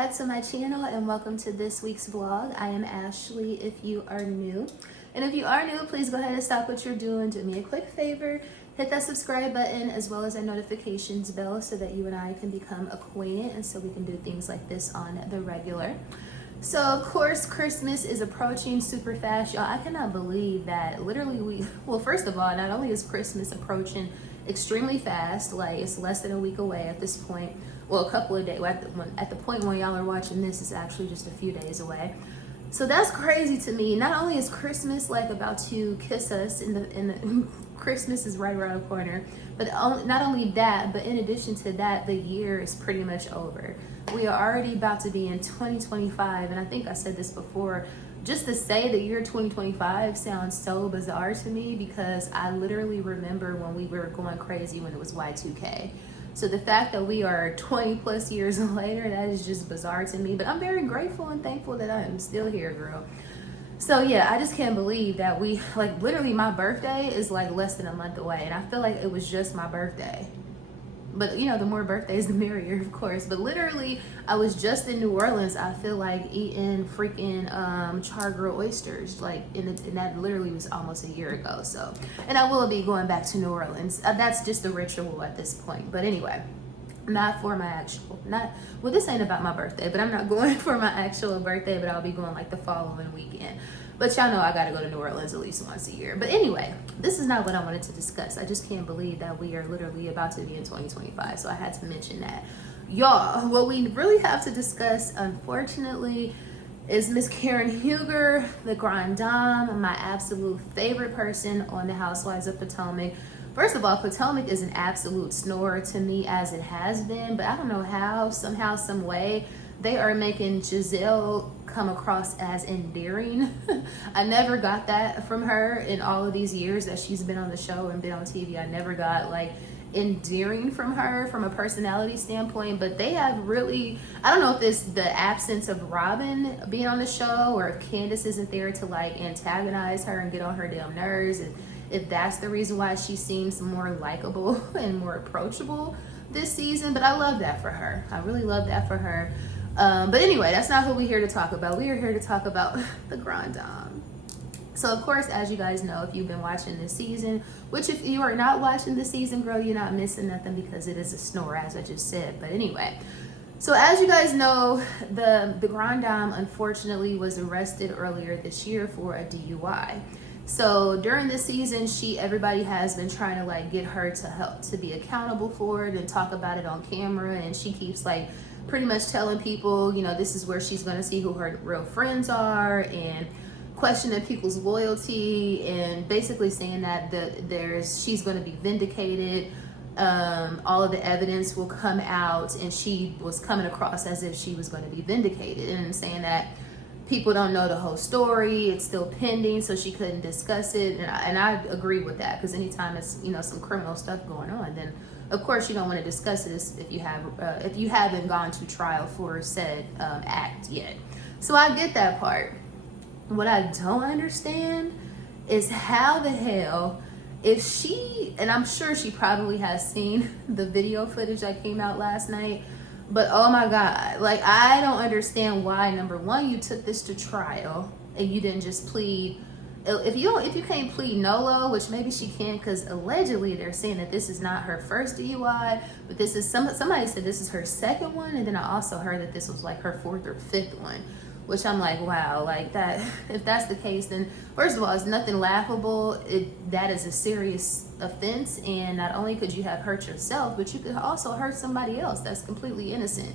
back to my channel and welcome to this week's vlog. I am Ashley if you are new. And if you are new, please go ahead and stop what you're doing. Do me a quick favor. Hit that subscribe button as well as our notifications bell so that you and I can become acquainted and so we can do things like this on the regular. So of course, Christmas is approaching super fast, y'all. I cannot believe that literally well, first of all, not only is Christmas approaching extremely fast, like it's less than a week away at this point. Well, a couple of days, at the point when y'all are watching this, it's actually just a few days away. So that's crazy to me. Not only is Christmas like about to kiss us in the Christmas is right around the corner, but not only that, but in addition to that, the year is pretty much over. We are already about to be in 2025, and I think I said this before, just to say the year 2025 sounds so bizarre to me because I literally remember when we were going crazy when it was Y2K. So the fact that we are 20 plus years later, that is just bizarre to me. But I'm very grateful and thankful that I am still here, girl. So yeah, I just can't believe that we, like literally my birthday is like less than a month away. And I feel like it was just my birthday. But you know, the more birthdays, the merrier, of course. But literally, I was just in New Orleans, I feel like, eating freaking char grilled oysters. Like, and that literally was almost a year ago. So, and I will be going back to New Orleans. That's just a ritual at this point. But anyway, not for my actual, well, this ain't about my birthday, but I'm not going for my actual birthday, but I'll be going like the following weekend. But y'all know I gotta go to New Orleans at least once a year. But anyway, this is not what I wanted to discuss. I just can't believe that we are literally about to be in 2025. So I had to mention that. Y'all, what we really have to discuss, unfortunately, is Miss Karen Huger, the Grande, my absolute favorite person on the Housewives of Potomac. First of all, Potomac is an absolute snorer to me as it has been, but I don't know how, somehow, some way, they are making Giselle come across as endearing. I never got that from her in all of these years that she's been on the show and been on TV. I never got like endearing from her from a personality standpoint, but they have really, I don't know if it's the absence of Robin being on the show or if Candace isn't there to like antagonize her and get on her damn nerves, and if that's the reason why she seems more likable and more approachable this season. But I love that for her. I really love that for her. But anyway, that's not who we're here to talk about. We are here to talk about the Grande. So of course, as you guys know, if you've been watching this season, which if you are not watching this season, girl, you're not missing nothing because it is a snore, as I just said. But anyway, so as you guys know, the Grande unfortunately was arrested earlier this year for a DUI. So during this season, everybody has been trying to like get her to help to be accountable for it and talk about it on camera, and she keeps like pretty much telling people, you know, this is where she's going to see who her real friends are and questioning people's loyalty and basically saying that she's going to be vindicated. All of the evidence will come out, and she was coming across as if she was going to be vindicated and saying that people don't know the whole story, it's still pending, so she couldn't discuss it. And I agree with that, because anytime it's, you know, some criminal stuff going on, then of course you don't want to discuss this if you haven't gone to trial for said act yet. So I get that part. What I don't understand is how the hell, if she, and I'm sure she probably has seen the video footage that came out last night, but oh my God, like I don't understand why, number one, you took this to trial and you didn't just plead. If you can't plead NOLO, which maybe she can, because allegedly they're saying that this is not her first DUI, but this is somebody said this is her second one, and then I also heard that this was like her fourth or fifth one, which I'm like, wow, like that. If that's the case, then first of all, it's nothing laughable. That is a serious offense, and not only could you have hurt yourself, but you could also hurt somebody else that's completely innocent.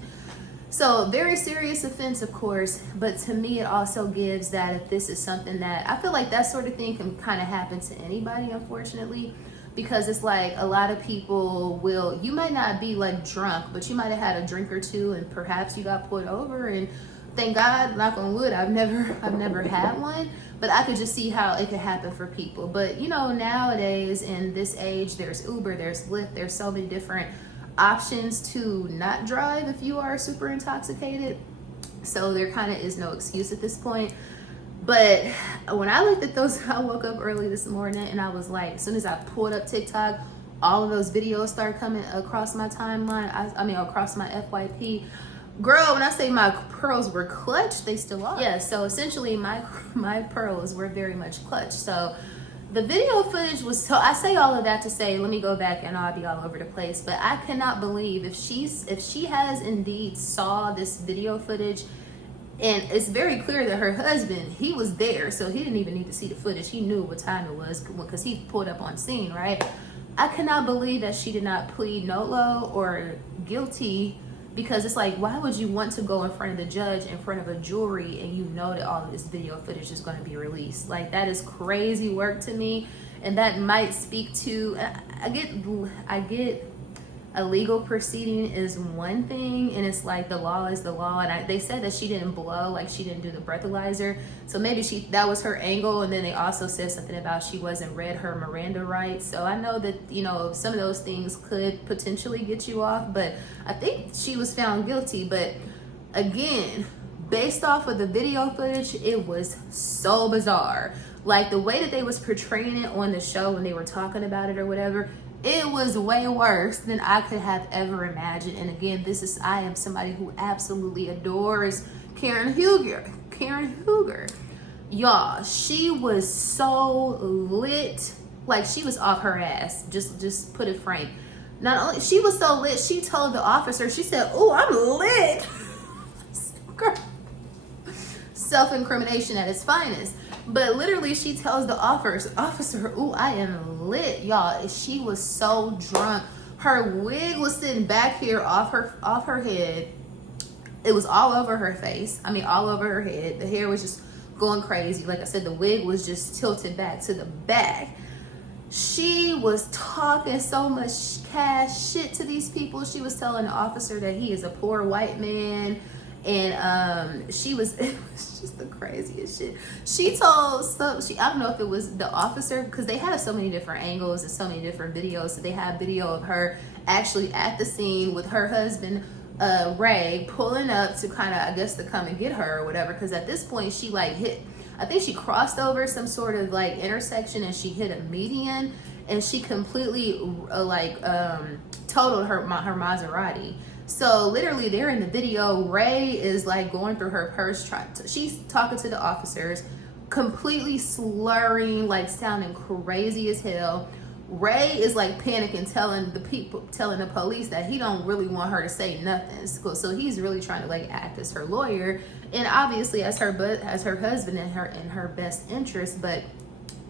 So very serious offense, of course, but to me, it also gives that if this is something that, I feel like that sort of thing can kind of happen to anybody, unfortunately, because it's like a lot of people will, you might not be like drunk, but you might have had a drink or two and perhaps you got pulled over, and thank God, knock on wood, I've never had one, but I could just see how it could happen for people. But you know, nowadays in this age, there's Uber, there's Lyft, there's so many different options to not drive if you are super intoxicated. So there kind of is no excuse at this point. But when I looked at those, I woke up early this morning and I was like, as soon as I pulled up TikTok, all of those videos started coming across my timeline. I mean, across my FYP. Girl, when I say my pearls were clutch, they still are. Yeah, so essentially my pearls were very much clutch. So the video footage was, so I say all of that to say, let me go back and I'll be all over the place, but I cannot believe if she has indeed saw this video footage, and it's very clear that her husband, he was there, so he didn't even need to see the footage. He knew what time it was because he pulled up on scene, right? I cannot believe that she did not plead nolo or guilty, because it's like, why would you want to go in front of the judge, in front of a jury, and you know that all of this video footage is going to be released? Like, that is crazy work to me, and that might speak to, I get a legal proceeding is one thing, and it's like the law is the law, and they said that she didn't blow, like she didn't do the breathalyzer, so maybe that was her angle. And then they also said something about she wasn't read her Miranda rights, so I know that, you know, some of those things could potentially get you off, but I think she was found guilty. But again, based off of the video footage, it was so bizarre. Like the way that they was portraying it on the show when they were talking about it or whatever, it was way worse than I could have ever imagined. And again, I am somebody who absolutely adores Karen Huger. Y'all, she was so lit. Like, she was off her ass. Just put it frank. Not only, she was so lit, she told the officer, she said, "Oh, I'm lit." Girl. Self-incrimination at its finest. But literally, she tells the officer, "Ooh, I am lit." Y'all, she was so drunk. Her wig was sitting back here off her head. It was all over her face. I mean, all over her head. The hair was just going crazy. Like I said, the wig was just tilted back to the back. She was talking so much cash shit to these people. She was telling the officer that he is a poor white man. And it was just the craziest shit. She told I don't know if it was the officer, because they have so many different angles and so many different videos. So they have video of her actually at the scene with her husband, Ray, pulling up to kind of, I guess, to come and get her or whatever. Because at this point, she like I think she crossed over some sort of like intersection, and she hit a median, and she completely totaled her Maserati. So literally, there in the video, Ray is like going through her purse, she's talking to the officers, completely slurring, like sounding crazy as hell. Ray is like panicking, telling the police that he don't really want her to say nothing. So he's really trying to like act as her lawyer, and obviously as her husband in her best interest. But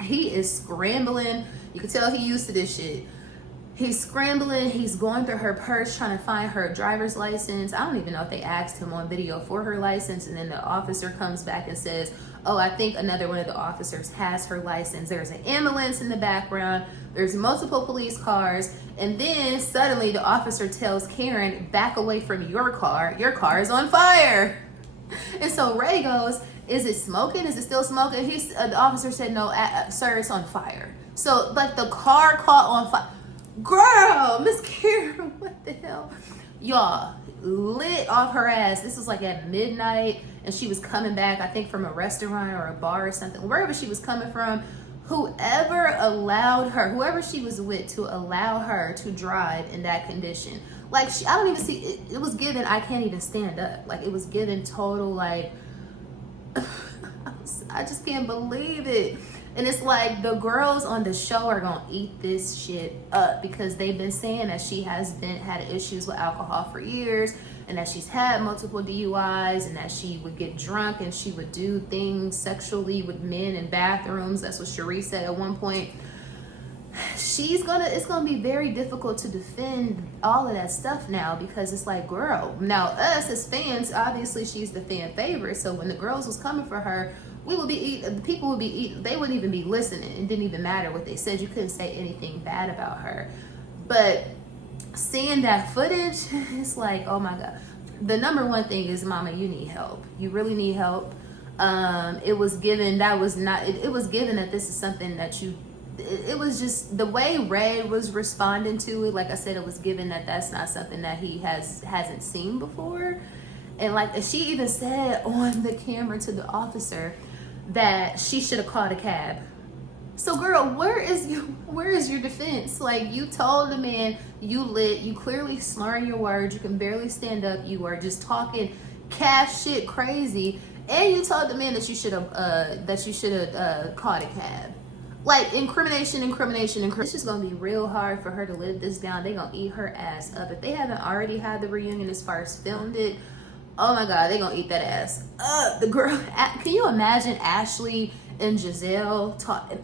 he is scrambling. You can tell he used to this shit. He's scrambling. He's going through her purse trying to find her driver's license. I don't even know if they asked him on video for her license. And then the officer comes back and says, "Oh, I think another one of the officers has her license." There's an ambulance in the background. There's multiple police cars. And then suddenly the officer tells Karen, "Back away from your car. Your car is on fire." And so Ray goes, "Is it smoking? Is it still smoking?" The officer said, "No, sir, it's on fire." So like the car caught on fire. Girl, Miss Karen, what the hell? Y'all, lit off her ass. This was like at midnight, and she was coming back, I think, from a restaurant or a bar or something. Wherever she was coming from, whoever she was with to allow her to drive in that condition. Like, I don't even see, it was given, I can't even stand up. Like, it was given total, like, I just can't believe it. And it's like the girls on the show are gonna eat this shit up, because they've been saying that she had issues with alcohol for years, and that she's had multiple DUIs, and that she would get drunk and she would do things sexually with men in bathrooms. That's what Cherie said at one point. It's gonna be very difficult to defend all of that stuff now, because it's like, girl, now us as fans, obviously she's the fan favorite. So when the girls was coming for her, we would be eating, the people would be eating, they wouldn't even be listening. It didn't even matter what they said. You couldn't say anything bad about her. But seeing that footage, it's like, oh my God. The number one thing is, mama, you need help. You really need help. It was given that this is something that it was just the way Ray was responding to it. Like I said, it was given that that's not something that he hasn't seen before. And like she even said on the camera to the officer that she should have called a cab. So girl, where is your defense? Like, you told the man you lit, you clearly slurring your words, you can barely stand up, you are just talking cash shit crazy, and you told the man that you should have called a cab. Like, incrimination. It's just gonna be real hard for her to live this down. They gonna eat her ass up. If they haven't already had the reunion as far as filmed it, oh my god, they gonna eat that ass up. The girl, can you imagine Ashley and Giselle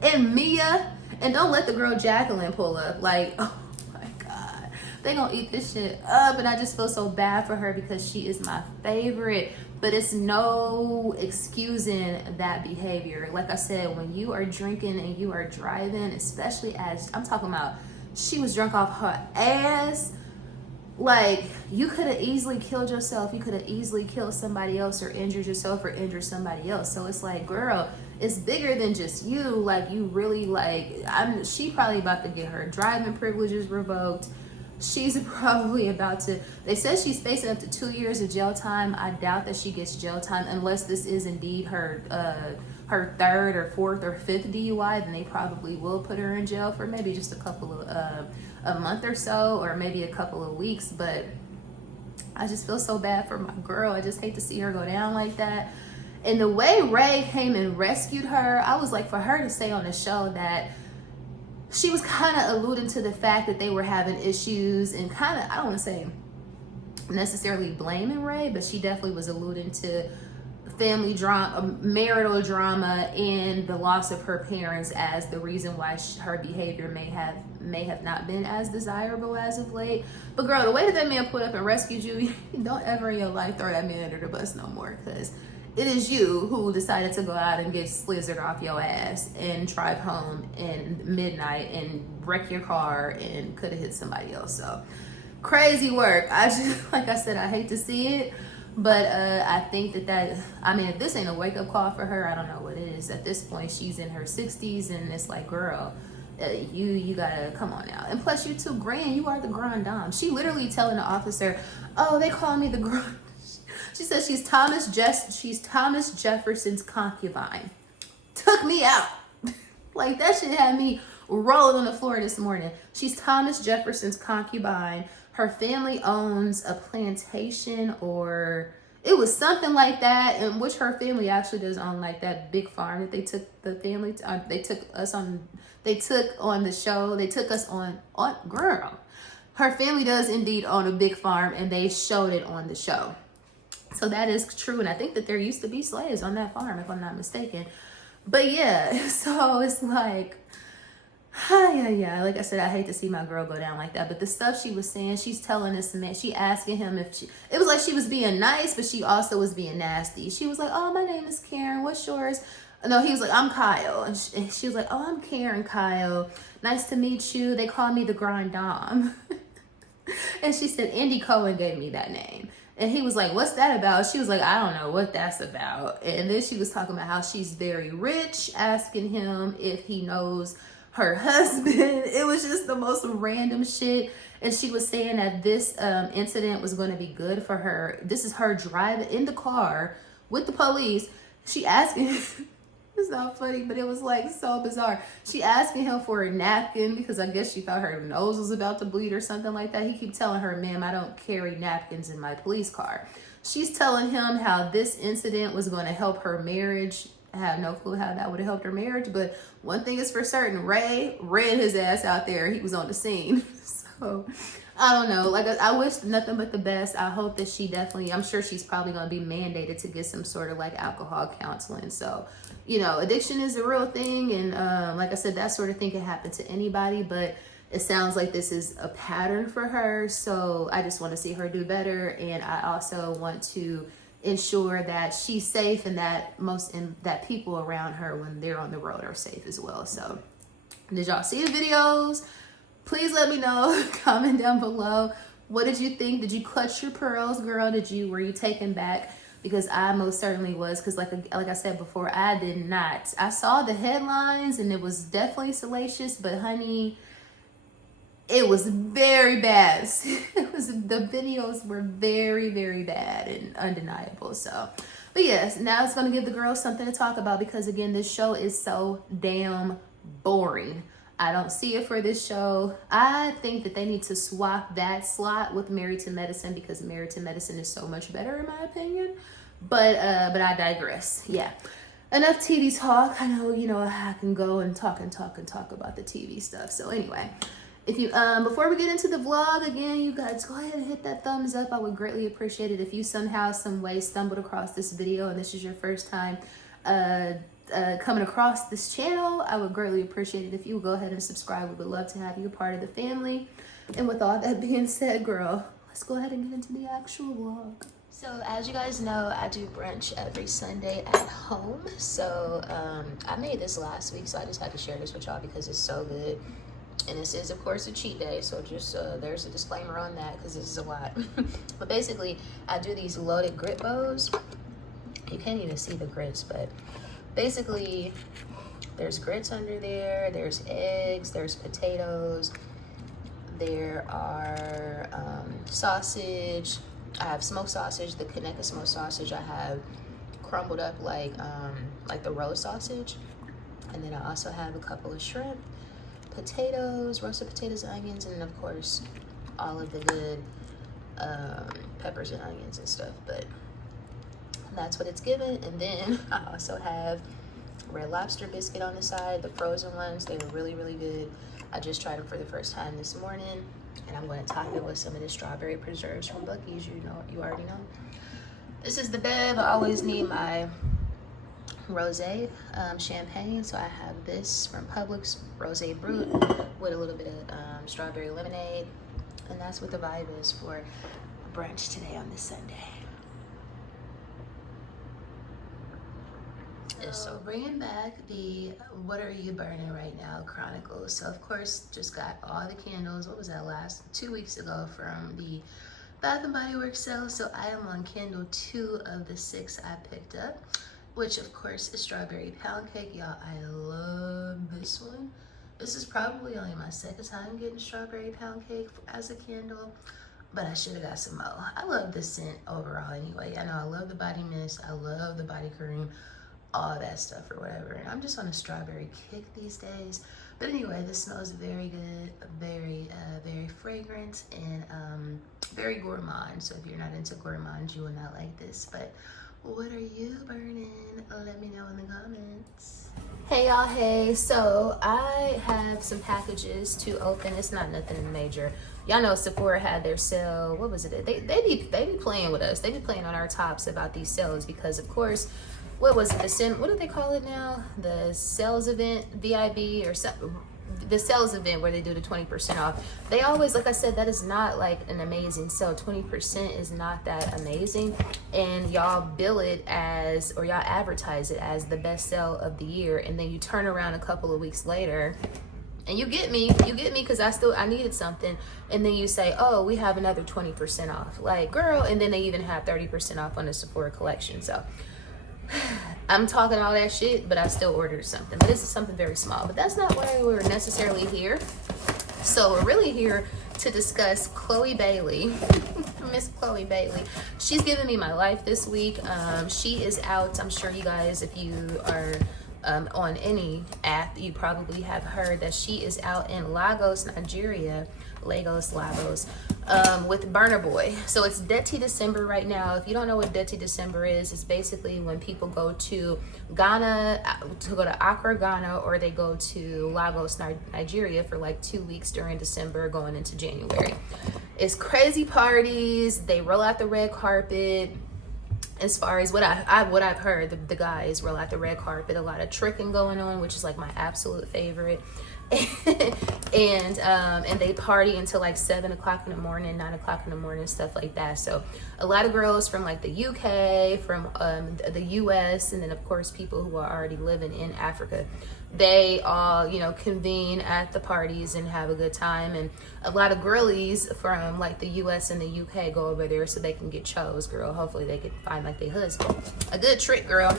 and Mia? And don't let the girl Jacqueline pull up. Like, oh my god, they gonna eat this shit up. And I just feel so bad for her because she is my favorite. But it's no excusing that behavior. Like I said, when you are drinking and you are driving, especially as I'm talking about, she was drunk off her ass. Like, you could have easily killed yourself. You could have easily killed somebody else, or injured yourself, or injured somebody else. So it's like, girl, it's bigger than just you. Like, you really, like, she probably about to get her driving privileges revoked. She's probably about to, they said she's facing up to 2 years of jail time. I doubt that she gets jail time unless this is indeed her third or fourth or fifth DUI. Then they probably will put her in jail for maybe just a month or so, or maybe a couple of weeks. But I just feel so bad for my girl. I just hate to see her go down like that. And the way Ray came and rescued her, I was like, for her to say on the show that she was kind of alluding to the fact that they were having issues, and kind of, I don't want to say necessarily blaming Ray, but she definitely was alluding to family drama, marital drama, and the loss of her parents as the reason why her behavior may have not been as desirable as of late. But girl, the way that man put up and rescued you, don't ever in your life throw that man under the bus no more, because it is you who decided to go out and get slizzard off your ass and drive home in midnight and wreck your car and could have hit somebody else. So crazy work. I just, like I said, I hate to see it, but I think that I mean, if this ain't a wake-up call for her, I don't know what it is. At this point, she's in her 60s, and it's like, girl, you gotta come on now. And plus, you too, Grande, you are the Grande Dame. She literally telling the officer, oh, they call me the Grande. She says she's Thomas Jefferson's concubine. Took me out. Like, that shit had me rolling on the floor this morning. She's Thomas Jefferson's concubine. Her family owns a plantation, or it was something like that, in which her family actually does own, like that big farm that they took the family to, they took on the show. They took us on girl. Her family does indeed own a big farm, and they showed it on the show. So that is true, and I think that there used to be slaves on that farm, if I'm not mistaken. But yeah, so it's like, yeah. Like I said, I hate to see my girl go down like that. But the stuff she was saying, she's telling this man, she asking him if it was like she was being nice, but she also was being nasty. She was like, oh, my name is Karen. What's yours? No, he was like, I'm Kyle. And she was like, oh, I'm Karen, Kyle. Nice to meet you. They call me the Grande Dame. And she said, Andy Cohen gave me that name. And he was like, what's that about? She was like, I don't know what that's about. And then she was talking about how she's very rich, asking him if he knows her husband. It was just the most random shit. And she was saying that this incident was going to be good for her. This is her driving in the car with the police. She asking, it's not funny, but it was like so bizarre. She asking him for a napkin because I guess she thought her nose was about to bleed or something like that. He keep telling her, ma'am, I don't carry napkins in my police car. She's telling him how this incident was going to help her marriage. I have no clue how that would have helped her marriage, but one thing is for certain, Ray ran his ass out there. He was on the scene. So I don't know. Like, I wish nothing but the best. I hope that she definitely, I'm sure she's probably going to be mandated to get some sort of like alcohol counseling. So, you know, addiction is a real thing. And like I said, that sort of thing can happen to anybody, but it sounds like this is a pattern for her. So I just want to see her do better. And I also want to ensure that she's safe, and that people around her when they're on the road are safe as well. So did y'all see the videos? Please let me know. Comment down below. What did you think? Did you clutch your pearls, girl? Were you taken back? Because I most certainly was. Because like I said before, I did not. I saw the headlines and it was definitely salacious, but honey, it was very bad. The videos were very, very bad and undeniable. So, but yes, now it's going to give the girls something to talk about, because again, this show is so damn boring. I don't see it for this show. I think that they need to swap that slot with Married to Medicine, because Married to Medicine is so much better in my opinion. But I digress. Yeah. Enough TV talk. I know, you know, I can go and talk about the TV stuff. So anyway, if you before we get into the vlog, again, you guys go ahead and hit that thumbs up. I would greatly appreciate it. If you somehow, some way stumbled across this video and this is your first time coming across this channel, I would greatly appreciate it if you would go ahead and subscribe. We would love to have you a part of the family. And with all that being said, girl, let's go ahead and get into the actual vlog. So as you guys know, I do brunch every Sunday at home. So I made this last week, so I just had to share this with y'all because it's so good. And this is, of course, a cheat day, so just there's a disclaimer on that because this is a lot. But basically, I do these loaded grit bows. You can't even see the grits, but basically, there's grits under there, there's eggs, there's potatoes, there are sausage. I have smoked sausage, the Kaneka smoked sausage. I have crumbled up like the roast sausage, and then I also have a couple of shrimp, potatoes, roasted potatoes and onions, and of course all of the good peppers and onions and stuff. But that's what it's given. And then I also have Red Lobster biscuit on the side, the frozen ones. They were really, really good. I just tried them for the first time this morning, and I'm going to top it with some of the strawberry preserves from Buc-ee's. You know, you already know. This is the bev. I always need my rosé champagne, so I have this from Publix, Rosé Brut, with a little bit of strawberry lemonade, and that's what the vibe is for brunch today on this Sunday. So bringing back the What Are You Burning Right Now Chronicles. So of course, just got all the candles. What was that, 2 weeks ago from the Bath & Body Works sale. So I am on candle 2 of the 6 I picked up, which of course is Strawberry Pound Cake. Y'all, I love this one. This is probably only my second time getting Strawberry Pound Cake as a candle, but I should have got some more. I love the scent overall anyway. I know I love the body mist, I love the body cream, all that stuff or whatever, and I'm just on a strawberry kick these days. But anyway, this smells very good, very fragrant, and very gourmand. So if you're not into gourmand, you will not like this. But what are you burning? Let me know in the comments. Hey y'all, hey. So I have some packages to open. It's not nothing major. Y'all know Sephora had their sale. What was it? They be playing with us. They be playing on our tops about these sales because of course, what was it? What do they call it now? The sales event, VIB or something. The sales event where they do the 20% off. They always, like I said, that is not like an amazing sale. 20% is not that amazing, and y'all bill it as, or y'all advertise it as the best sale of the year, and then you turn around a couple of weeks later and you get me because I needed something, and then you say, oh, we have another 20% off. Like, girl. And then they even have 30% off on the Sephora collection. So I'm talking all that shit, but I still ordered something. But this is something very small. But that's not why we're necessarily here. So we're really here to discuss Chloe Bailey, Miss Chloe Bailey. She's giving me my life this week. She is out. I'm sure you guys, if you are on any app, you probably have heard that she is out in Lagos, Nigeria. Lagos, with Burna Boy. So it's Dirty December right now. If you don't know what Dirty December is, it's basically when people go to Ghana, to go to Accra, Ghana, or they go to Lagos, Nigeria for like 2 weeks during December going into January. It's crazy parties. They roll out the red carpet. As far as what I've heard, the guys roll out the red carpet. A lot of tricking going on, which is like my absolute favorite. and they party until like 7 o'clock in the morning, 9 o'clock in the morning, stuff like that. So a lot of girls from like the UK, from the US, and then of course people who are already living in Africa, they all, you know, convene at the parties and have a good time. And a lot of girlies from like the US and the UK go over there so they can get chose, girl. Hopefully they can find like their husband. A good trick, girl,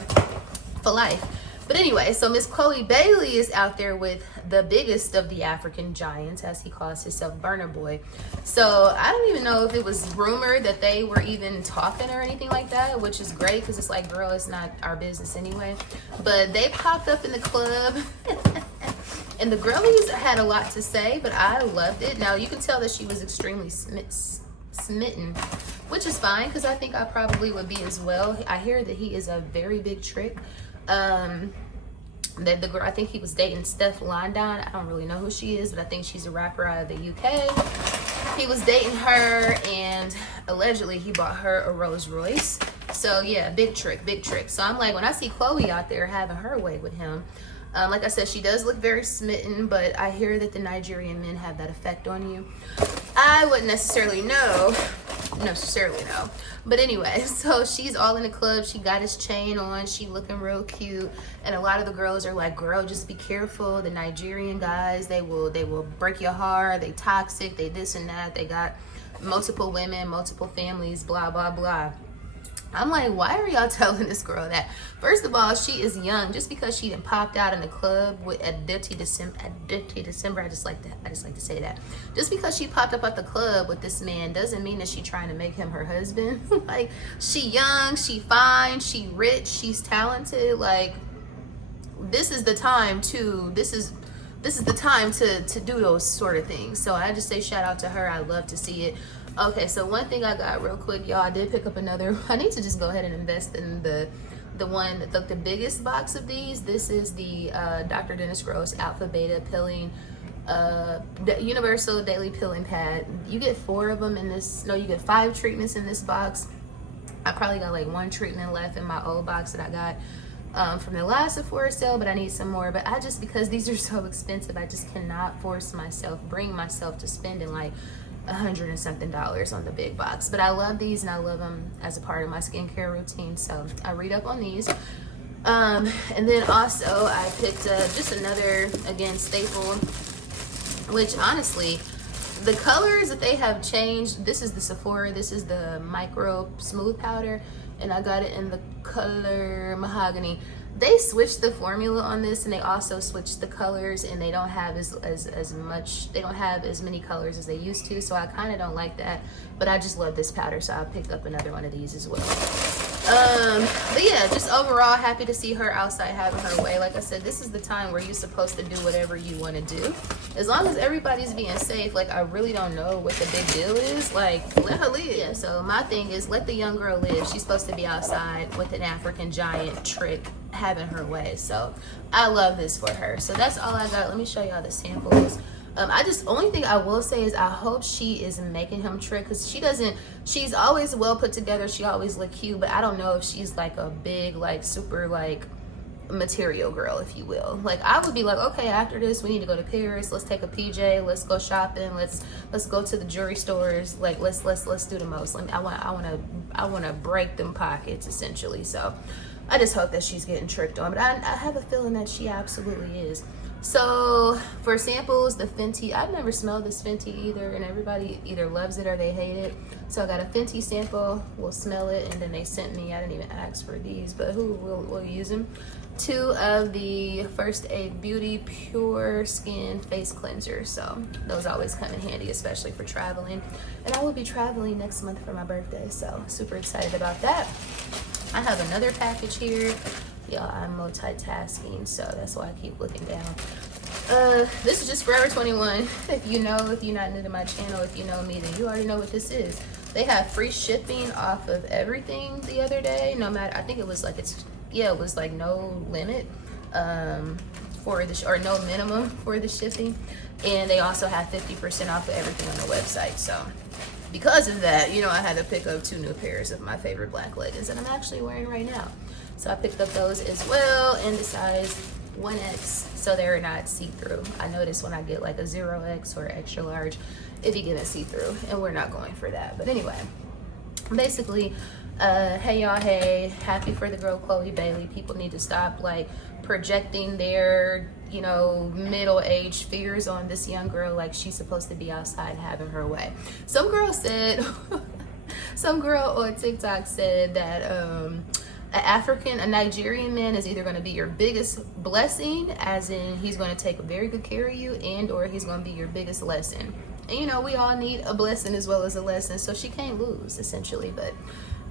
for life. But anyway, so Miss Chloe Bailey is out there with the biggest of the African giants, as he calls himself, Burna Boy. So I don't even know if it was rumored that they were even talking or anything like that, which is great because it's like, girl, it's not our business anyway. But they popped up in the club And the girlies had a lot to say, but I loved it. Now you can tell that she was extremely smitten, which is fine because I think I probably would be as well. I hear that he is a very big trick. That the girl, I think he was dating Steph London. I don't really know who she is, but I think she's a rapper out of the UK. He was dating her, and allegedly he bought her a Rolls Royce. So yeah, big trick, big trick. So I'm like, when I see Chloe out there having her way with him, like I said, she does look very smitten, but I hear that the Nigerian men have that effect on you. I wouldn't necessarily know. But anyway, so she's all in the club. She got his chain on. She looking real cute. And a lot of the girls are like, girl, just be careful. The Nigerian guys, they will break your heart. They toxic. They this and that. They got multiple women, multiple families, blah, blah, blah. I'm like, why are y'all telling this girl that? First of all, she is young. Just because she done popped out in the club at Dirty December, I just like to say that. Just because she popped up at the club with this man doesn't mean that she trying to make him her husband. Like, she young, she fine, she rich, she's talented. Like, this is the time to do those sort of things. So I just say shout out to her. I love to see it. Okay, so one thing I got real quick, y'all, I did pick up another. I need to just go ahead and invest in the one, the biggest box of these. This is the Dr. Dennis Gross Alpha Beta Peeling, Universal Daily Peeling Pad. You get 4 of them in this. No, you get 5 treatments in this box. I probably got like 1 treatment left in my old box that I got from the last Sephora sale, but I need some more. But because these are so expensive, I just cannot bring myself to spending like $100 and something on the big box. But I love these, and I love them as a part of my skincare routine, so I read up on these. And then also I picked up just another, again, staple, which honestly, the colors that they have changed. This is the Sephora, this is the micro smooth powder, and I got it in the color mahogany. They switched the formula on this, and they also switched the colors, and they don't have they don't have as many colors as they used to, so I kind of don't like that. But I just love this powder, so I picked up another one of these as well. But yeah, just overall happy to see her outside having her way. Like I said, this is the time where you're supposed to do whatever you want to do, as long as everybody's being safe. Like, I really don't know what the big deal is. Like, let her live. Yeah, so my thing is, let the young girl live. She's supposed to be outside with an African giant trick having her way. So I love this for her. So that's all I got. Let me show y'all the samples. Only thing I will say is I hope she is making him trick, because she's always well put together. She always look cute, but I don't know if she's like a big, like, super, like, material girl, if you will. Like, I would be like, okay, after this we need to go to Paris, let's take a PJ, let's go shopping, let's go to the jewelry stores, like, let's do the most. I want to break them pockets, essentially. So I just hope that she's getting tricked on, but I have a feeling that she absolutely is. So for samples, the Fenty, I've never smelled this Fenty either, and everybody either loves it or they hate it. So I got a Fenty sample, we'll smell it, and then they sent me, I didn't even ask for these, but who will use them? 2 of the First Aid Beauty Pure Skin Face Cleanser. So those always come in handy, especially for traveling. And I will be traveling next month for my birthday, so super excited about that. I have another package here. Y'all, I'm multitasking, so that's why I keep looking down. This is just Forever 21. If you're not new to my channel, if you know me, then you already know what this is. They have free shipping off of everything the other day. No matter, I think it was like, it was like no limit for the, or no minimum for the shipping. And they also have 50% off of everything on the website. So because of that, I had to pick up 2 new pairs of my favorite black leggings that I'm actually wearing right now. So I picked up those as well in the size 1X, so they're not see-through. I notice when I get like a 0X or extra large, it be getting see-through, and we're not going for that. But anyway, basically, hey y'all, hey, happy for the girl Chloe Bailey. People need to stop like projecting their middle-aged fears on this young girl, like she's supposed to be outside having her way. Some girl on TikTok said that a Nigerian man is either going to be your biggest blessing, as in he's going to take very good care of you, and or he's going to be your biggest lesson. And we all need a blessing as well as a lesson, so she can't lose, essentially. But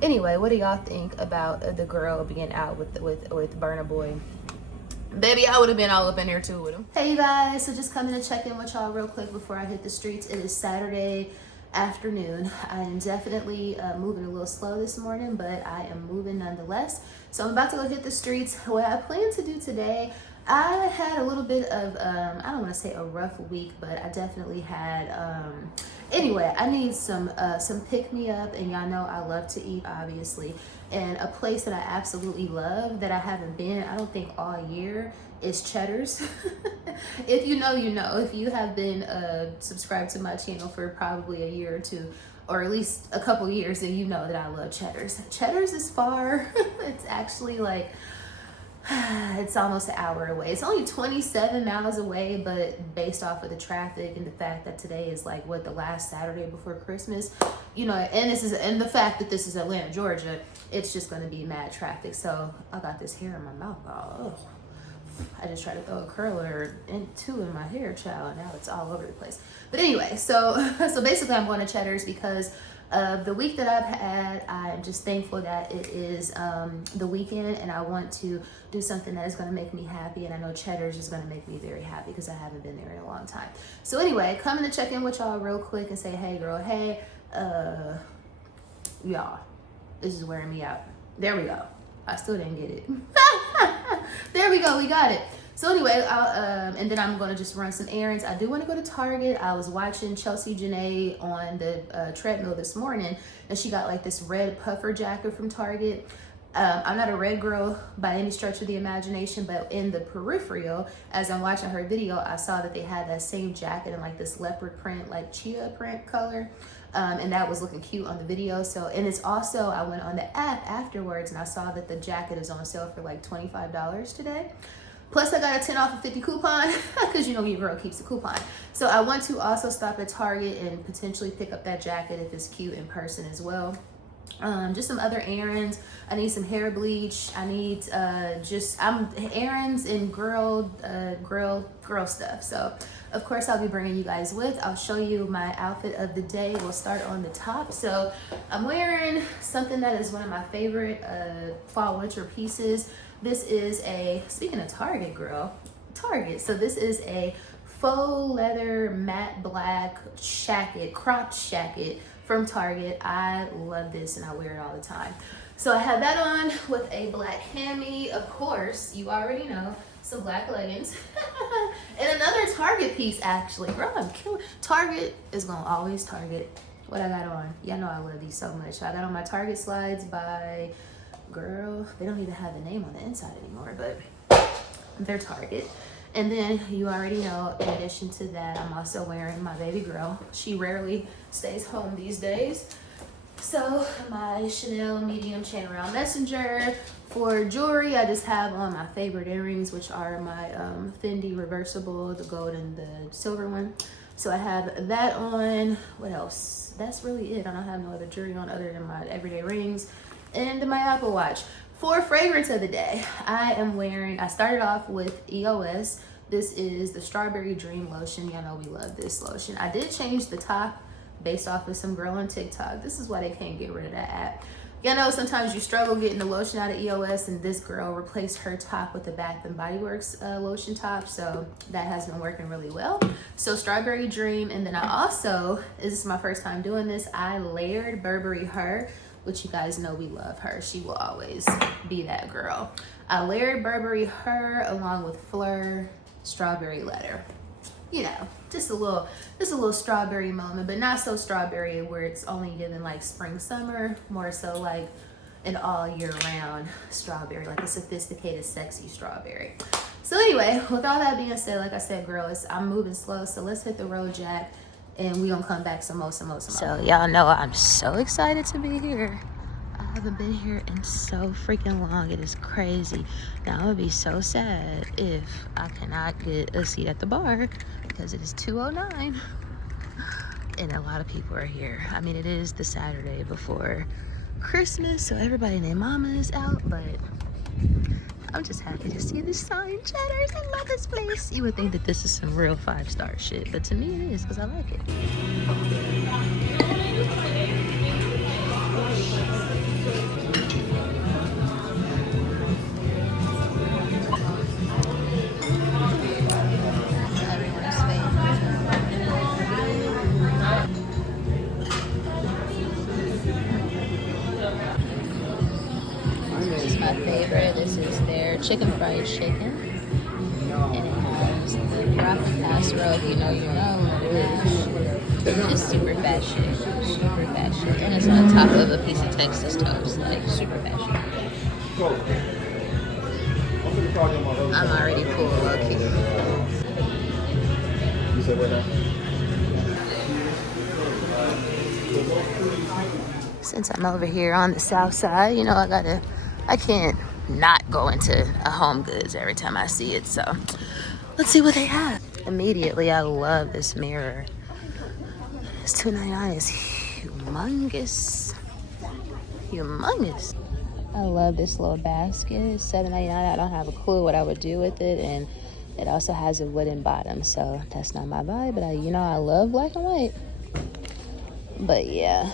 anyway, what do y'all think about the girl being out with Burna Boy? Baby, I would have been all up in there too with him. Hey you guys, so just coming to check in with y'all real quick before I hit the streets. It is Saturday afternoon. I am definitely moving a little slow this morning, but I am moving nonetheless. So I'm about to go hit the streets. What I plan to do today, I had a little bit of, I don't want to say a rough week, but I definitely had, anyway, I need some pick-me-up, and y'all know I love to eat, obviously. And a place that I absolutely love that I haven't been, I don't think all year, is Cheddar's. If you know, you know. If you have been subscribed to my channel for probably a year or two, or at least a couple years, then you know that I love Cheddar's. Cheddar's is far. It's actually like, it's almost an hour away. It's only 27 miles away, but based off of the traffic and the fact that today is like what, the last Saturday before Christmas, you know, and the fact that this is Atlanta, Georgia, it's just going to be mad traffic. So I got this hair in my mouth. Oh, I just tried to throw a curler in my hair, child, and now it's all over the place. But anyway, so basically I'm going to Cheddar's because of the week that I've had. I'm just thankful that it is the weekend, and I want to do something that is going to make me happy, and I know Cheddar's is going to make me very happy because I haven't been there in a long time. So anyway, coming to check in with y'all real quick and say, hey girl, hey, y'all, this is wearing me out. There we go. I still didn't get it. There we go, we got it. So anyway, and then I'm gonna just run some errands. I do wanna go to Target. I was watching Chelsea Janae on the treadmill this morning, and she got like this red puffer jacket from Target. I'm not a red girl by any stretch of the imagination, but in the peripheral, as I'm watching her video, I saw that they had that same jacket in like this leopard print, like chia print color. And that was looking cute on the video. So, and it's also, I went on the app afterwards and I saw that the jacket is on sale for like $25 today. Plus I got a 10 off of 50 coupon because you know your girl keeps a coupon. So I want to also stop at Target and potentially pick up that jacket if it's cute in person as well. Just some other errands. I need some hair bleach. I need errands and girl stuff. So of course I'll be bringing you guys with. I'll show you my outfit of the day. We'll start on the top. So I'm wearing something that is one of my favorite fall winter pieces. This is speaking of Target, girl, Target. So this is a faux leather matte black shacket, cropped shacket from Target. I love this and I wear it all the time. So I have that on with a black cami, of course, you already know, some black leggings, and another Target piece actually. Girl, I'm killing. Target is gonna always Target what I got on. Y'all know I love these so much. I got on my Target slides by, girl, they don't even have the name on the inside anymore, but they're Target. And then you already know, in addition to that, I'm also wearing my baby girl. She rarely stays home these days. So my Chanel medium chain around messenger. For jewelry, I just have on my favorite earrings, which are my Fendi reversible, the gold and the silver one. So I have that on. What else? That's really it. I don't have no other jewelry on other than my everyday rings and my Apple Watch. For fragrance of the day, I started off with EOS. This is the Strawberry Dream Lotion. Y'all know we love this lotion. I did change the top based off of some girl on TikTok. This is why they can't get rid of that app. Y'all know sometimes you struggle getting the lotion out of EOS, and this girl replaced her top with the Bath and Body Works lotion top. So that has been working really well. So Strawberry Dream, and then I also, this is my first time doing this, I layered Burberry Her, which you guys know we love her. She will always be that girl. I layered Burberry Her along with Fleur Strawberry Letter. You know, just a little strawberry moment, but not so strawberry where it's only given like spring, summer, more so like an all year round strawberry, like a sophisticated, sexy strawberry. So anyway, with all that being said, like I said, girl, I'm moving slow, so let's hit the road, Jack, and we gonna come back some more. So y'all know I'm so excited to be here. I haven't been here in so freaking long. It is crazy. Now I'm gonna be so sad if I cannot get a seat at the bar because it is 2:09 and a lot of people are here. I mean, it is the Saturday before Christmas, so everybody and their mama is out, but I'm just happy to see this sign. Cheddar's, I love this place. You would think that this is some real 5-star shit, but to me it is because I like it. chicken fried chicken. And it has the broccoli casserole, if you know, you know, mash. Just super fat shit. Super fat shit. And it's on top of a piece of Texas toast. Like, super fat shit. I'm already full, low-key. You said what now? Since I'm over here on the south side, you know, I can't not go into a Home Goods every time I see it. So let's see what they have. Immediately, I love this mirror. This $2.99 is humongous. Humongous. I love this little basket. It's $7.99. I don't have a clue what I would do with it. And it also has a wooden bottom. So that's not my vibe. But I love black and white. But yeah,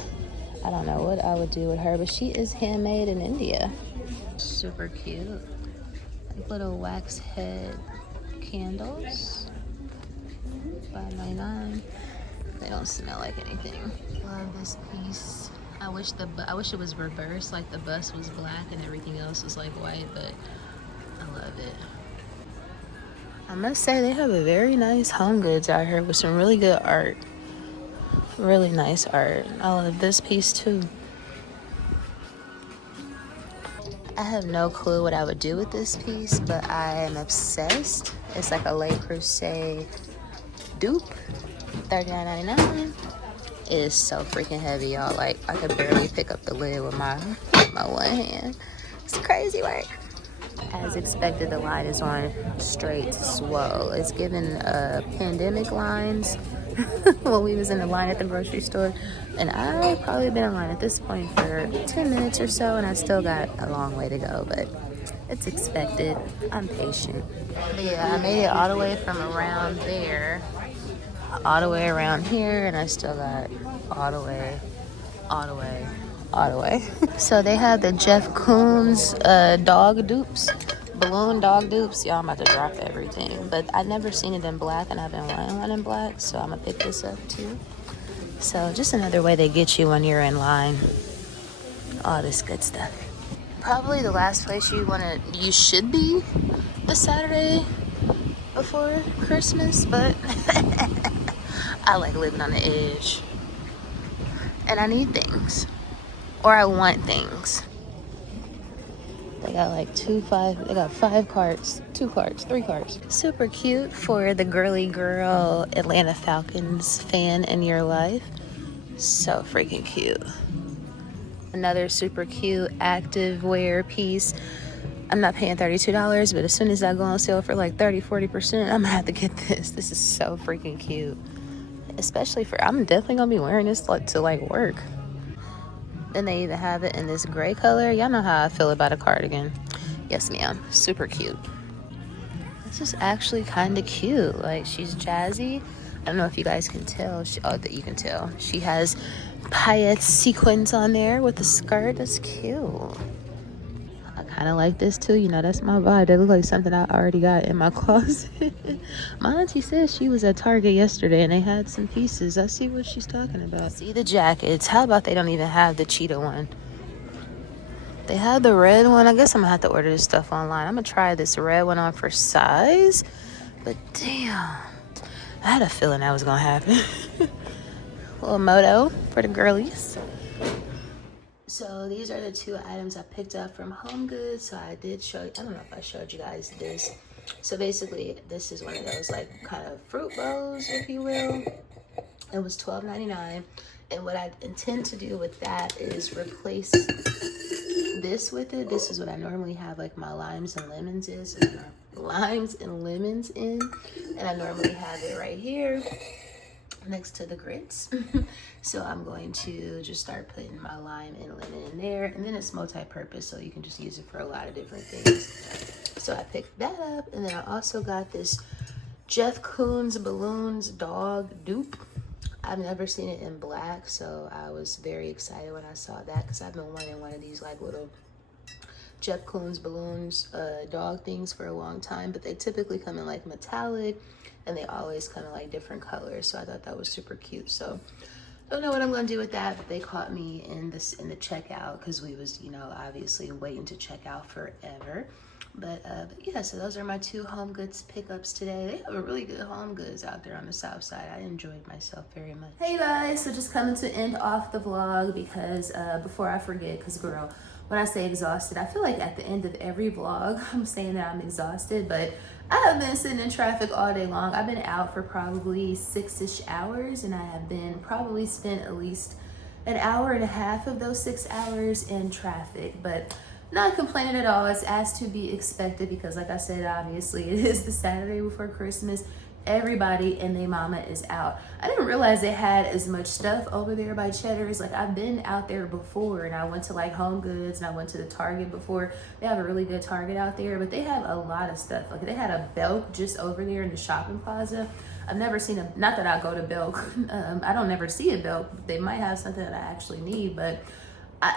I don't know what I would do with her. But she is handmade in India. Super cute. Like little wax head candles. $5.99. They don't smell like anything. Love this piece. I wish it was reversed, like the bust was black and everything else was like white, but I love it. I must say they have a very nice Home Goods out here with some really good art. Really nice art. I love this piece too. I have no clue what I would do with this piece, but I am obsessed. It's like a Le Creuset dupe. $39.99. It is so freaking heavy, y'all. Like, I could barely pick up the lid with my one hand. It's crazy work. As expected, the line is on straight swole. It's given pandemic lines when we was in the line at the grocery store. And I've probably been in line at this point for 10 minutes or so, and I still got a long way to go, but it's expected. I'm patient. But yeah, I made it all the way from around there all the way around here, and I still got all the way. So they have the Jeff Koons dog dupes, balloon dog dupes. Y'all, I'm about to drop everything, but I've never seen it in black, and I've been wanting one in black, so I'm gonna pick this up too. So just another way they get you when you're in line. All this good stuff. Probably the last place you should be the Saturday before Christmas, but I like living on the edge. And I need things. Or I want things. They got like three carts. Super cute for the girly girl Atlanta Falcons fan in your life. So freaking cute. Another super cute active wear piece. I'm not paying $32, but as soon as I go on sale for like 30-40%, I'm gonna have to get this. This is so freaking cute. Especially I'm definitely gonna be wearing this to work. Then they even have it in this gray color. Y'all know how I feel about a cardigan. Yes, ma'am. Super cute. This is actually kind of cute. Like, she's jazzy. I don't know if you guys can tell. That you can tell. She has paillettes sequins on there with the skirt. That's cute. I kind of like this too. You know, that's my vibe. That looks like something I already got in my closet. My auntie says she was at Target yesterday and they had some pieces. I see what she's talking about. See the jackets. How about they don't even have the cheetah one? They have the red one. I guess I'm gonna have to order this stuff online. I'm gonna try this red one on for size. But damn, I had a feeling that was gonna happen. A little moto for the girlies. So these are the two items I picked up from Home Goods. So I did show, I don't know if I showed you guys this. So basically, this is one of those like kind of fruit bows, if you will. It was $12.99. And what I intend to do with that is replace this with it. This is what I normally have like my limes and lemons in. And I normally have it right here next to the grits. So I'm going to just start putting my lime and lemon in there, and then it's multi-purpose, so you can just use it for a lot of different things. So I picked that up, and then I also got this Jeff Koons Balloons dog dupe. I've never seen it in black, so I was very excited when I saw that, because I've been wanting one of these like little Jeff Koons Balloons dog things for a long time, but they typically come in like metallic, and they always come in like different colors. So I thought that was super cute. So Don't know what I'm gonna do with that, but they caught me in the checkout because we was, you know, obviously waiting to check out forever. But yeah, so those are my 2 home goods pickups today. They have a really good home goods out there on the south side. I enjoyed myself very much. Hey guys, so just coming to end off the vlog because before I forget, because girl, when I say exhausted, I feel like at the end of every vlog, I'm saying that I'm exhausted, but I have been sitting in traffic all day long. I've been out for probably 6-ish hours, and I have been probably spent at least an hour and a half of those 6 hours in traffic, but not complaining at all. It's as to be expected because like I said, obviously it is the Saturday before Christmas. Everybody and their mama is out. I didn't realize they had as much stuff over there by Cheddar's. Like I've been out there before and I went to like Home Goods and I went to the Target before. They have a really good Target out there, but they have a lot of stuff. Like they had a Belk just over there in the shopping plaza. I've never seen a, not that I go to Belk. I don't never see a Belk. They might have something that I actually need, but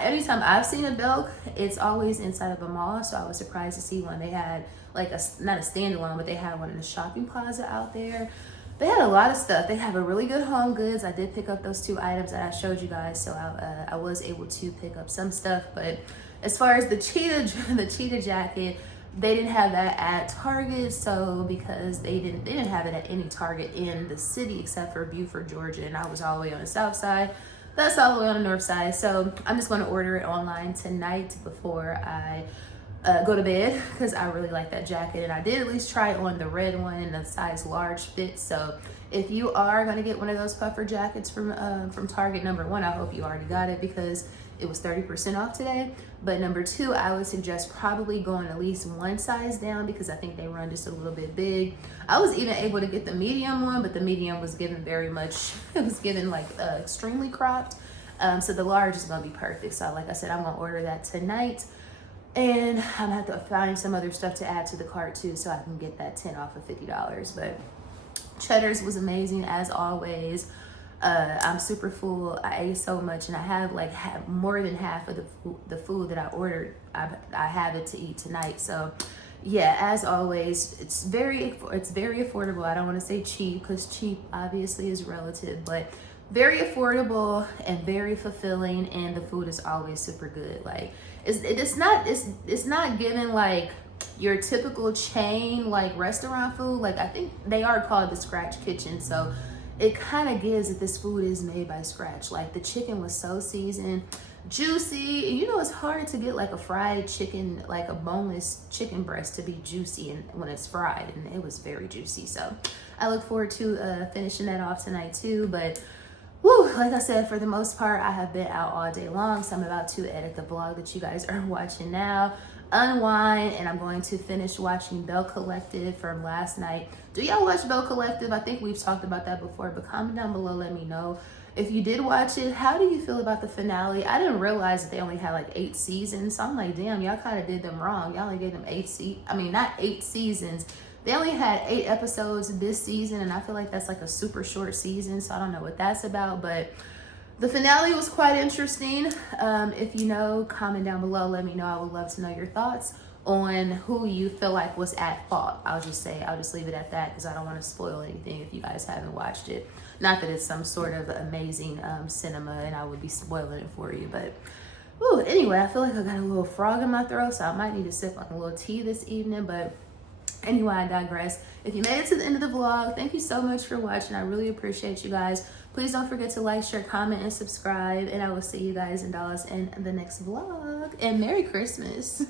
anytime I've seen a Belk, it's always inside of a mall. So I was surprised to see one. They had like not a standalone, but they had one in the shopping plaza out there. They had a lot of stuff. They have a really good Home Goods. I did pick up those 2 items that I showed you guys, so I was able to pick up some stuff. But as far as the cheetah jacket, they didn't have that at Target. So because they didn't have it at any Target in the city except for Beaufort, Georgia, and I was all the way on the south side. That's all the way on the north side. So I'm just going to order it online tonight before I go to bed because I really like that jacket, and I did at least try on the red one in the size large fit. So if you are going to get one of those puffer jackets from Target, number 1, I hope you already got it because it was 30% off today. But number 2, I would suggest probably going at least 1 size down because I think they run just a little bit big. I was even able to get the medium one, but the medium was given very much, it was given like extremely cropped. So the large is going to be perfect. So like I said, I'm going to order that tonight. And I'm gonna have to find some other stuff to add to the cart too so I can get that 10 off of $50. But Cheddar's was amazing as always. I'm super full. I ate so much, and I have like more than half of the food that I ordered. I have it to eat tonight. So yeah, as always, it's very affordable. I don't want to say cheap because cheap obviously is relative, but very affordable and very fulfilling, and the food is always super good. Like it's not given like your typical chain like restaurant food. Like I think they are called the Scratch Kitchen, so it kind of gives that this food is made by scratch. Like the chicken was so seasoned, juicy, and you know it's hard to get like a fried chicken, like a boneless chicken breast to be juicy and when it's fried, and it was very juicy. So I look forward to finishing that off tonight too. But whew, like I said, for the most part, I have been out all day long, so I'm about to edit the vlog that you guys are watching now, unwind, and I'm going to finish watching Bell Collective from last night. Do y'all watch Bell Collective? I think we've talked about that before, but comment down below, let me know. If you did watch it, how do you feel about the finale? I didn't realize that they only had like 8 seasons, so I'm like, damn, y'all kind of did them wrong. Y'all only gave them not 8 seasons. They only had 8 episodes this season, and I feel like that's like a super short season, so I don't know what that's about, but the finale was quite interesting. If you know, comment down below, let me know. I would love to know your thoughts on who you feel like was at fault. I'll just leave it at that because I don't want to spoil anything if you guys haven't watched it. Not that it's some sort of amazing cinema and I would be spoiling it for you, but ooh, anyway, I feel like I got a little frog in my throat, so I might need to sip on a little tea this evening, but anyway, I digress. If you made it to the end of the vlog, thank you so much for watching. I really appreciate you guys. Please don't forget to like, share, comment, and subscribe. And I will see you guys in the next vlog. And Merry Christmas.